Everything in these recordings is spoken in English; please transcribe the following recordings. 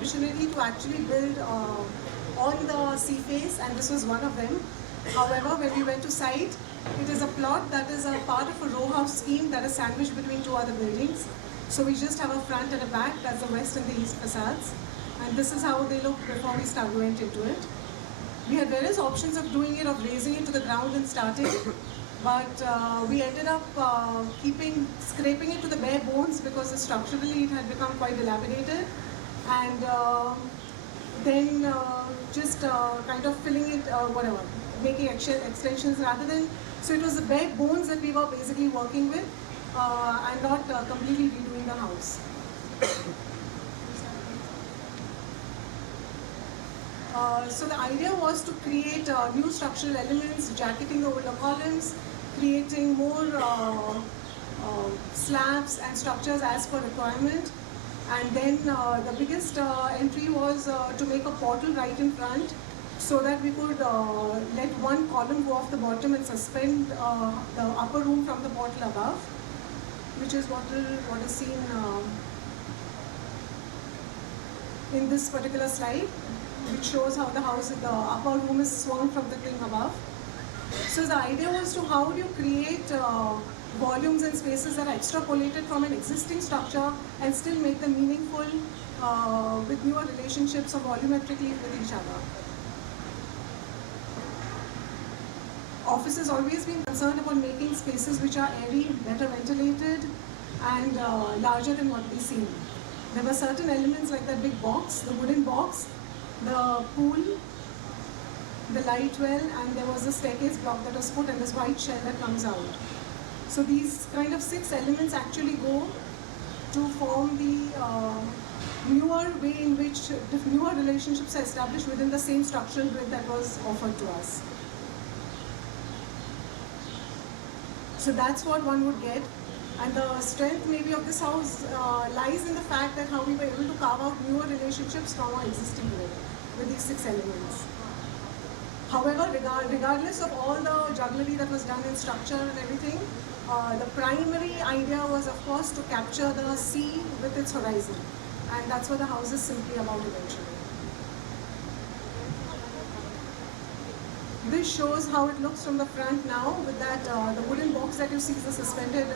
opportunity to actually build on the sea face, and this was one of them. However, when we went to site, it is a plot that is a part of a row house scheme that is sandwiched between two other buildings. So we just have a front and a back, that's the west and the east facades. And this is how they look before we went into it. We had various options of doing it, of raising it to the ground and starting. But we ended up scraping it to the bare bones because structurally it had become quite dilapidated. And then just kind of filling it, whatever, making extensions rather than, so it was the bare bones that we were basically working with and not completely redoing the house. So the idea was to create new structural elements, jacketing the older columns, creating more slabs and structures as per requirement. And then the biggest entry was to make a portal right in front so that we could let one column go off the bottom and suspend the upper room from the portal above, which is what is seen in this particular slide, which shows how the upper room is swung from the thing above. So the idea was to how do you create volumes and spaces that are extrapolated from an existing structure and still make them meaningful with newer relationships or volumetrically with each other. Office has always been concerned about making spaces which are airy, better ventilated, and larger than what we've seen. There were certain elements like that big box, the wooden box, the pool, the light well, and there was a staircase block that was put and this white shell that comes out. So these kind of 6 elements actually go to form the newer way in which the newer relationships are established within the same structural grid that was offered to us. So that's what one would get. And the strength maybe of this house lies in the fact that how we were able to carve out newer relationships from our existing grid with these 6 elements. However, regardless of all the jugglery that was done in structure and everything, the primary idea was, of course, to capture the sea with its horizon. And that's what the house is simply about eventually. This shows how it looks from the front now with that, the wooden box that you see is the suspended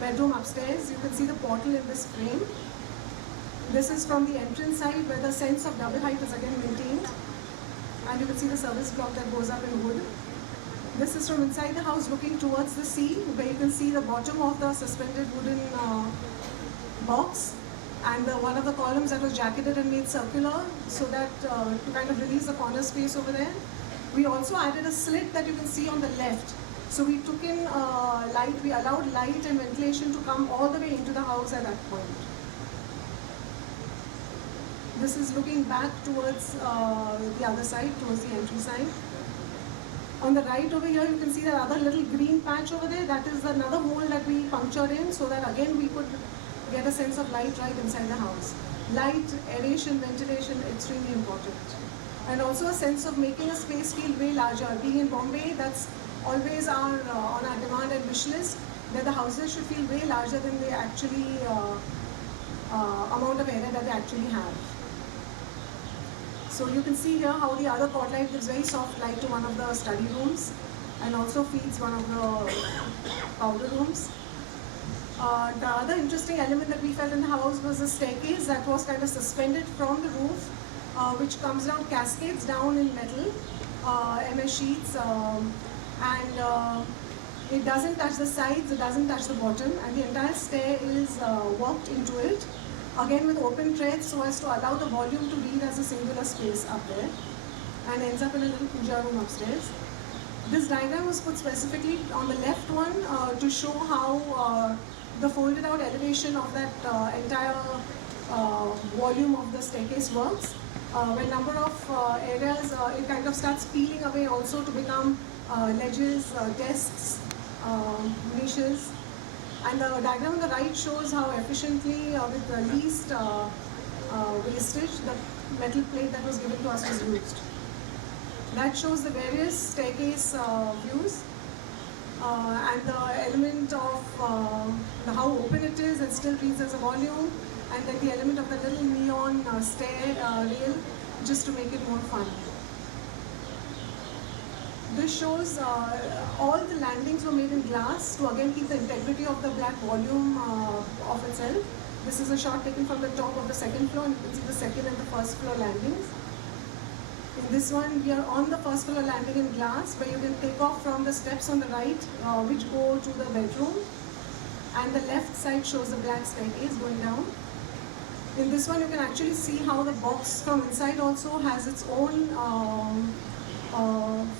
bedroom upstairs. You can see the portal in this frame. This is from the entrance side where the sense of double height is again maintained. And you can see the service block that goes up in wood. This is from inside the house looking towards the sea, where you can see the bottom of the suspended wooden box and one of the columns that was jacketed and made circular so that to kind of release the corner space over there. We also added a slit that you can see on the left. So we took in light, we allowed light and ventilation to come all the way into the house at that point. This is looking back towards the other side, towards the entry side. On the right over here, you can see that other little green patch over there. That is another hole that we punctured in so that again we could get a sense of light right inside the house. Light, aeration, ventilation, extremely important. And also a sense of making a space feel way larger. Being in Bombay, that's always on our demand and wish list, that the houses should feel way larger than the actually amount of area that they actually have. So you can see here how the other pot light gives very soft light to one of the study rooms and also feeds one of the powder rooms. The other interesting element that we felt in the house was a staircase that was kind of suspended from the roof, which comes down, cascades down in metal, MS sheets, and it doesn't touch the sides, it doesn't touch the bottom, and the entire stair is worked into it. Again with open treads so as to allow the volume to read as a singular space up there and ends up in a little puja room upstairs. This diagram was put specifically on the left one to show how the folded out elevation of that entire volume of the staircase works. When number of areas, it kind of starts peeling away also to become ledges, desks, niches. And the diagram on the right shows how efficiently, with the least wastage, the metal plate that was given to us was used. That shows the various staircase views and the element of how open it is and still reads as a volume, and then the element of the little neon stair rail, just to make it more fun. This shows all the landings were made in glass to again keep the integrity of the black volume of itself. This is a shot taken from the top of the second floor, and you can see the second and the first floor landings. In this one, we are on the first floor landing in glass, where you can take off from the steps on the right, which go to the bedroom, and the left side shows the black staircase going down. In this one, you can actually see how the box from inside also has its own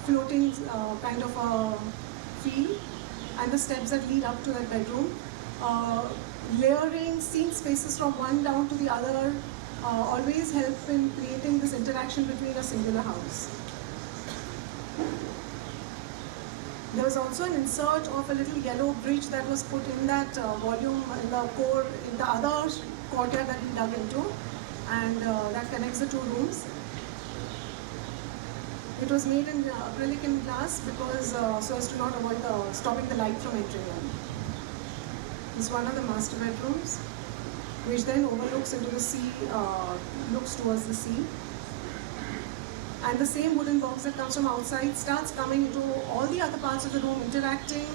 floating kind of a feel, and the steps that lead up to that bedroom. Layering scene spaces from one down to the other always help in creating this interaction between a singular house. There was also an insert of a little yellow bridge that was put in that volume in the core, in the other courtyard that we dug into, and that connects the two rooms. It was made in acrylic and glass because so as to not avoid stopping the light from entering in. This is one of the master bedrooms, which then overlooks into the sea, looks towards the sea. And the same wooden box that comes from outside starts coming into all the other parts of the room, interacting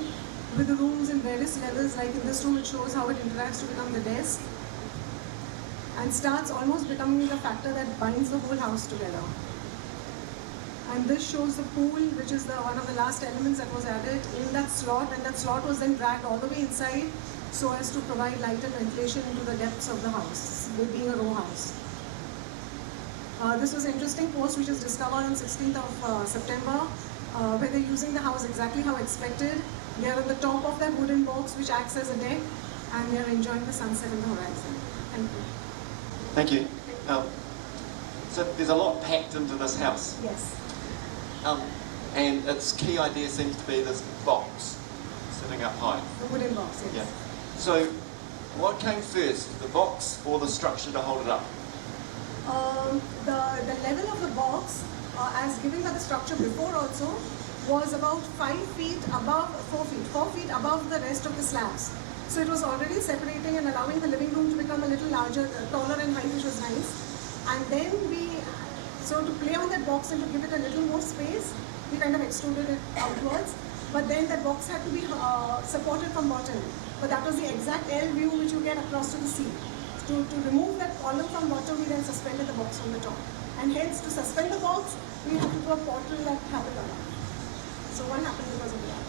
with the rooms in various levels. Like in this room, it shows how it interacts to become the desk, and starts almost becoming the factor that binds the whole house together. And this shows the pool, which is one of the last elements that was added in that slot, and that slot was then dragged all the way inside so as to provide light and ventilation into the depths of the house, with being a row house. This was an interesting post which was discovered on 16th of September, where they're using the house exactly how expected. They are on the top of that wooden box which acts as a deck, and they are enjoying the sunset in the horizon. Thank you. Thank you. So there's a lot packed into this house. Yes. And its key idea seems to be this box sitting up high. The wooden box, yes. Yeah. So what came first, the box or the structure to hold it up? The level of the box, as given by the structure before also, was about 5 feet above, 4 feet, 4 feet above the rest of the slabs. So it was already separating and allowing the living room to become a little larger, taller in height, which was nice. And then so to play on that box and to give it a little more space, we kind of extruded it outwards. But then that box had to be supported from bottom. But that was the exact L view which you get across to the sea. To remove that column from bottom, we then suspended the box from the top. And hence, to suspend the box, we had to do a portal that had a column. So what happened because of that?